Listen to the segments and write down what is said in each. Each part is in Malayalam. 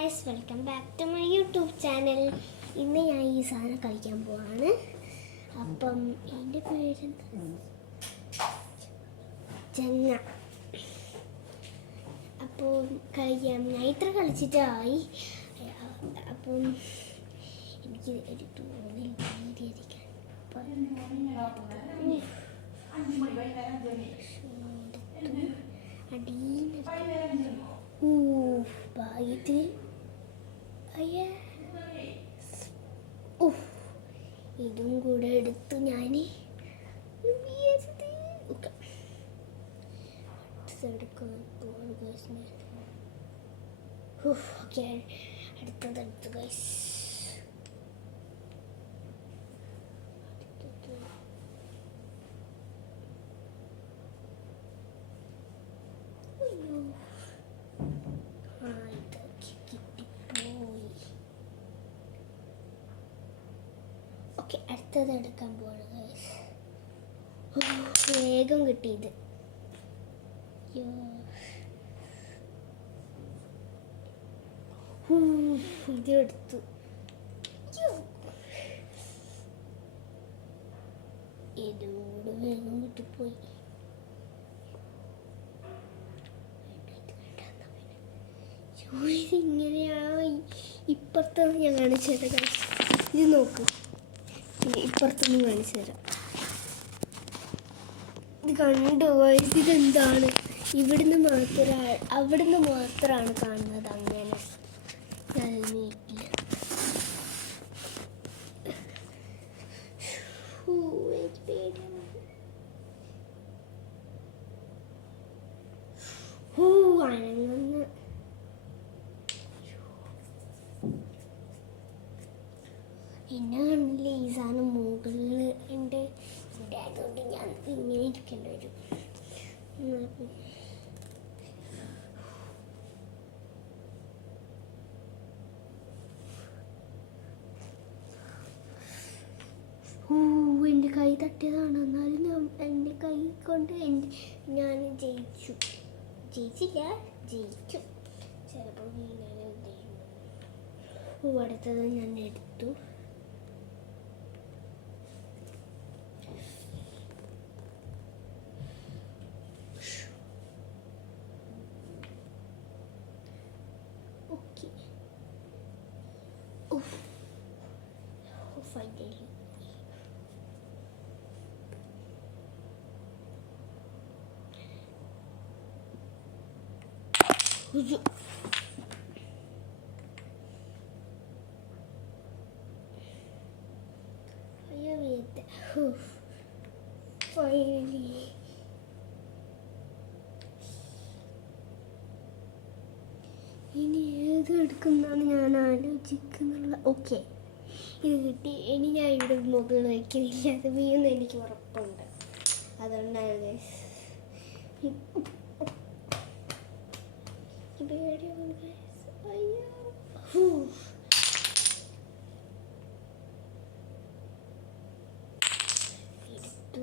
Guys, welcome back to my YouTube channel. ഇന്ന് ഞാൻ ഈ സാധനം കളിക്കാൻ പോവാണ്. അപ്പം എൻ്റെ പേര് ചങ്ങ. അപ്പോൾ കളിക്കാം. ഞാൻ ഇത്ര കളിച്ചിട്ടായി. അപ്പം എനിക്ക് ഒരു തോന്നിൽ രീതിയിരിക്കാൻ ഭാഗ്യത്തിൽ ഇതും കൂടെ എടുത്തു ഞാൻ ഓക്കെ. അടുത്തതെടുത്തു ഗൈസ്. അടുത്തത് എടുക്കാൻ പോവാണ് ഗൈസ്. വേഗം കിട്ടിയത്. ഇതെടുത്തു. ഇതോട് വേഗം കിട്ടിപ്പോയി. ഇതിങ്ങനെയായി. ഇപ്പുറത്താണ് ഞാൻ കാണിച്ചത് ഗൈസ്. ഇത് നോക്ക്. ഇപ്പുറത്തൊന്നും കാണിച്ചു തരാം. ഇത് കണ്ടു ഗൈസ്. ഇതെന്താണ്? അവിടുന്ന് മാത്രമാണ് കാണുന്നത്. അങ്ങനെ നീട്ടില്ല. അനങ്ങുന്ന എന്നെ കണ്ടില്ലേ? ഈ സാധനം മുകളിൽ ഉണ്ട്. അതുകൊണ്ട് ഞാൻ ഇങ്ങനെ ഇരിക്കേണ്ടി വരും. എൻ്റെ കൈ തട്ടിയതാണ്. എന്നാലും എൻ്റെ കൈ കൊണ്ട് ഞാൻ ജയിച്ചില്ല, ജയിച്ചു ചിലപ്പോൾ. അടുത്തത് ഞാൻ എടുത്തു. Finally. Finally. ഇനി ഏതെടുക്കുന്നതാണ് ഞാൻ ആലോചിക്കുന്നുള്ള. ഓക്കെ, ഇത് കിട്ടി. ഇനി ഞാൻ ഇവിടെ മുകളിൽ വയ്ക്കുന്നില്ല. അത് വീഴുന്ന എനിക്ക് ഉറപ്പുണ്ട്. അതുകൊണ്ടാണ് എടുത്തു.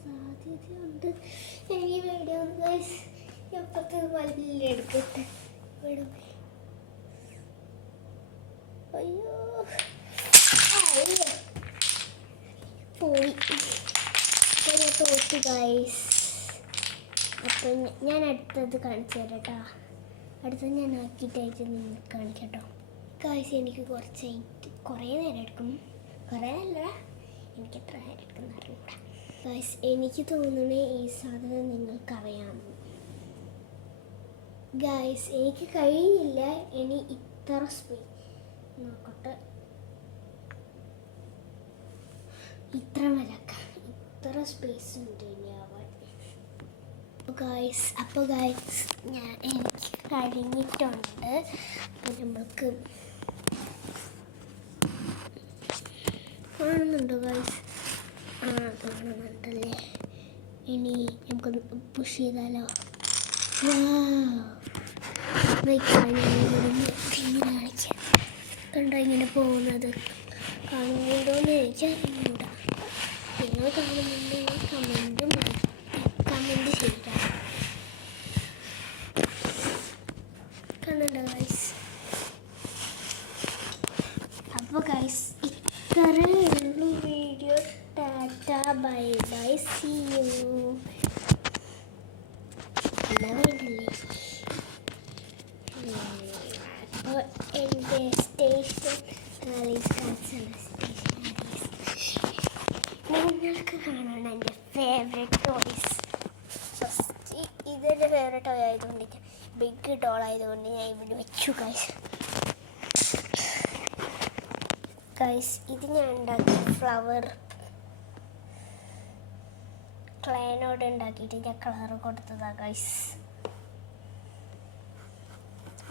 സാധ്യതയുണ്ട്. എനിക്ക് വീഡിയോ എപ്പത്തെ വലിയ എടുക്കട്ടെ. അയ്യോ പോയി. അപ്പോൾ ഞാൻ തോറ്റു ഗൈസ്. അപ്പം ഞാൻ അടുത്തത് കാണിച്ചു തരാം കേട്ടോ. അടുത്തത് ഞാൻ ആക്കിയിട്ടായിട്ട് നിങ്ങൾക്ക് കാണിക്കാം കേട്ടോ ഗൈസ്. എനിക്ക് കുറേ നേരം എടുക്കും. കുറേ അല്ല, എനിക്ക് എത്ര നേരം എടുക്കുന്ന അറിയില്ല ഗൈസ്. എനിക്ക് തോന്നുന്നേ ഈ സാധനം നിങ്ങൾക്കറിയാം ഗൈസ്. എനിക്ക് കഴിയില്ല. ഇനി ഇത്ര സ്പേസ് നോക്കട്ടെ. ഇത്ര വിലക്കാം. ഇത്ര സ്പേസ് ഉണ്ട് ഇനി ആവാൻ ഗൈസ്. അപ്പോൾ ഗൈസ് എനിക്ക് കഴിഞ്ഞിട്ടുണ്ട്. അപ്പോൾ നമ്മൾക്ക് കാണുന്നുണ്ടോ ഗൈസ്? കാണുന്നുണ്ടല്ലേ? ഇനി നമുക്കൊന്ന് പുഷ് ചെയ്താലോ? ഇങ്ങനെ കാണിക്കാം. കണ്ടോ ഇങ്ങനെ പോകുന്നത്? എനിക്കറിഞ്ഞൂടാ. നിങ്ങൾ കാണുന്നുണ്ടെങ്കിൽ കമൻറ്റ് ചെയ്യുക. കാണുന്നുണ്ടോ ഗൈസ്? അപ്പോൾ ഗൈസ് ഇത്രയേ ഉള്ളൂ വീഡിയോ. ടാറ്റ ബൈ ബൈ, സീ യു. എന്നാ വേണ്ടല്ലേ? അപ്പോൾ എൻ്റെ സ്റ്റേഷൻ നിങ്ങൾക്ക് കാണാൻ എൻ്റെ ഫേവറേറ്റ് ടോയ്സ്. ഫസ്റ്റ് ഇതെൻ്റെ ഫേവറേറ്റ് ടോയ് ആയതുകൊണ്ട് ബിഗ് ഡോൾ ആയതുകൊണ്ട് ഞാൻ ഇവിടെ വെച്ചു ഗൈസ്. ഇത് ഞാൻ ഉണ്ടാക്കി ഫ്ലവർ ക്ലേനോട് ഉണ്ടാക്കിയിട്ട് ഞാൻ കളർ കൊടുത്തതാണ് ഗൈസ്.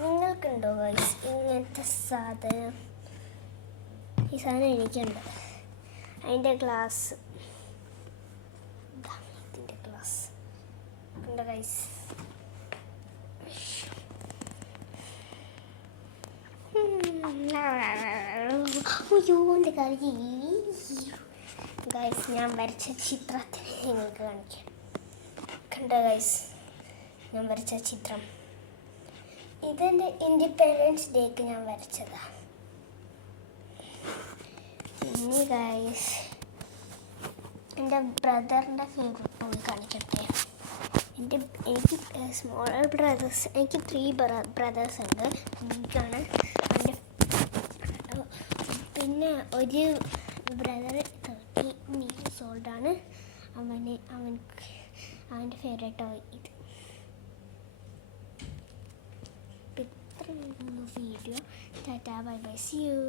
നിങ്ങൾക്കുണ്ടോ ഗൈസ് ഇങ്ങനത്തെ സാധനം? ഈ സാധനം എനിക്കുണ്ട്. അതിൻ്റെ ഗ്ലാസ്, ഇതിൻ്റെ ഗ്ലാസ് ഉണ്ട് ഗൈസ്. അയ്യോ എൻ്റെ കാര്യം ഗൈസ്. ഞാൻ വരച്ച ചിത്രത്തിന് നിങ്ങൾക്ക് കാണിക്കാം. കണ്ടോ ഗൈസ്, ഞാൻ വരച്ച ചിത്രം. ഇതെൻ്റെ ഇൻഡിപെൻഡൻസ് ഡേക്ക് ഞാൻ വരച്ചതാണ്. ഇനി ഗൈസ് എൻ്റെ ബ്രദറിൻ്റെ ഫേവറേറ്റ് പോയി കാണിക്കട്ടെ. എനിക്ക് സ്മോൾ ബ്രദേഴ്സ്, എനിക്ക് 3 ബ്രദേഴ്സ് ഉണ്ട്. എനിക്കാണ് എൻ്റെ, പിന്നെ ഒരു ബ്രദർ 30 years ഓൾഡാണ്. അവൻ്റെ ഫേവറേറ്റ് ടോയ് ഇത്. ഇത്രയുള്ള വീഡിയോ. ടാറ്റാ ബൈ ബൈ, സീ യു.